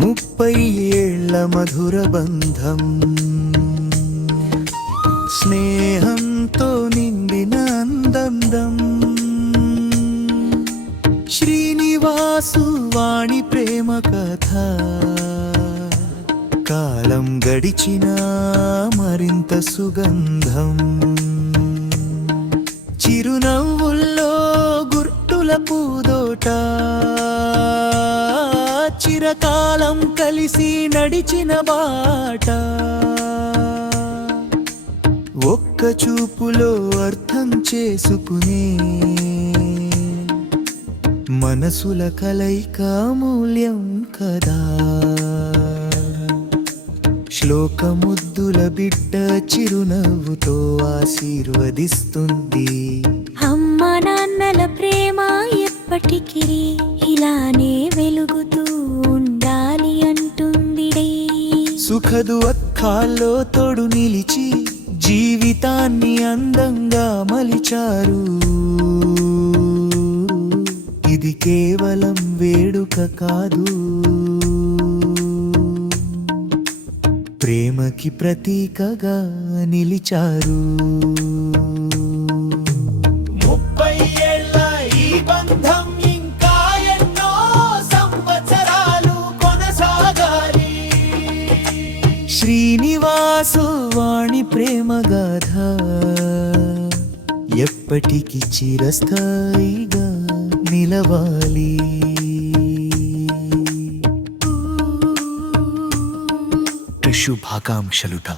30 ఏళ్ల మధుర బంధం, స్నేహంతో నిండిన అందం. శ్రీనివాసు వాణి ప్రేమ కథ, కాలం గడిచినా మరింత సుగంధం. చిరునవ్వుల్లో గుర్తుల పూదోట, చిరకాలం కలిసి నడిచిన బాట. ఒక్క చూపులో అర్థం చేసుకునే మనసుల కలయిక మూల్యం కదా. శ్లోకముద్దుల బిడ్డ చిరునవ్వుతో ఆశీర్వదిస్తుంది. అమ్మ నాన్నల ప్రేమ ఎప్పటికీ ఇలానే వెలుగుతూ ఉండాలి అంటుంది. సుఖదుఃఖాల్లో తోడు నిలిచి జీవితాన్ని అందంగా మలిచారు. ఇది కేవలం వేడుక కాదు, ప్రేమకి ప్రతీకగా నిలిచారు. 30 ఏళ్ల ఈ బంధం ఇంకా ఎన్నో సంవత్సరాలు కొనసాగాలి. శ్రీనివాసు వాణి ప్రేమ గాథ ఎప్పటికీ చిరస్థాయిగా నిలవాలి. శుభాకాంక్షలుట.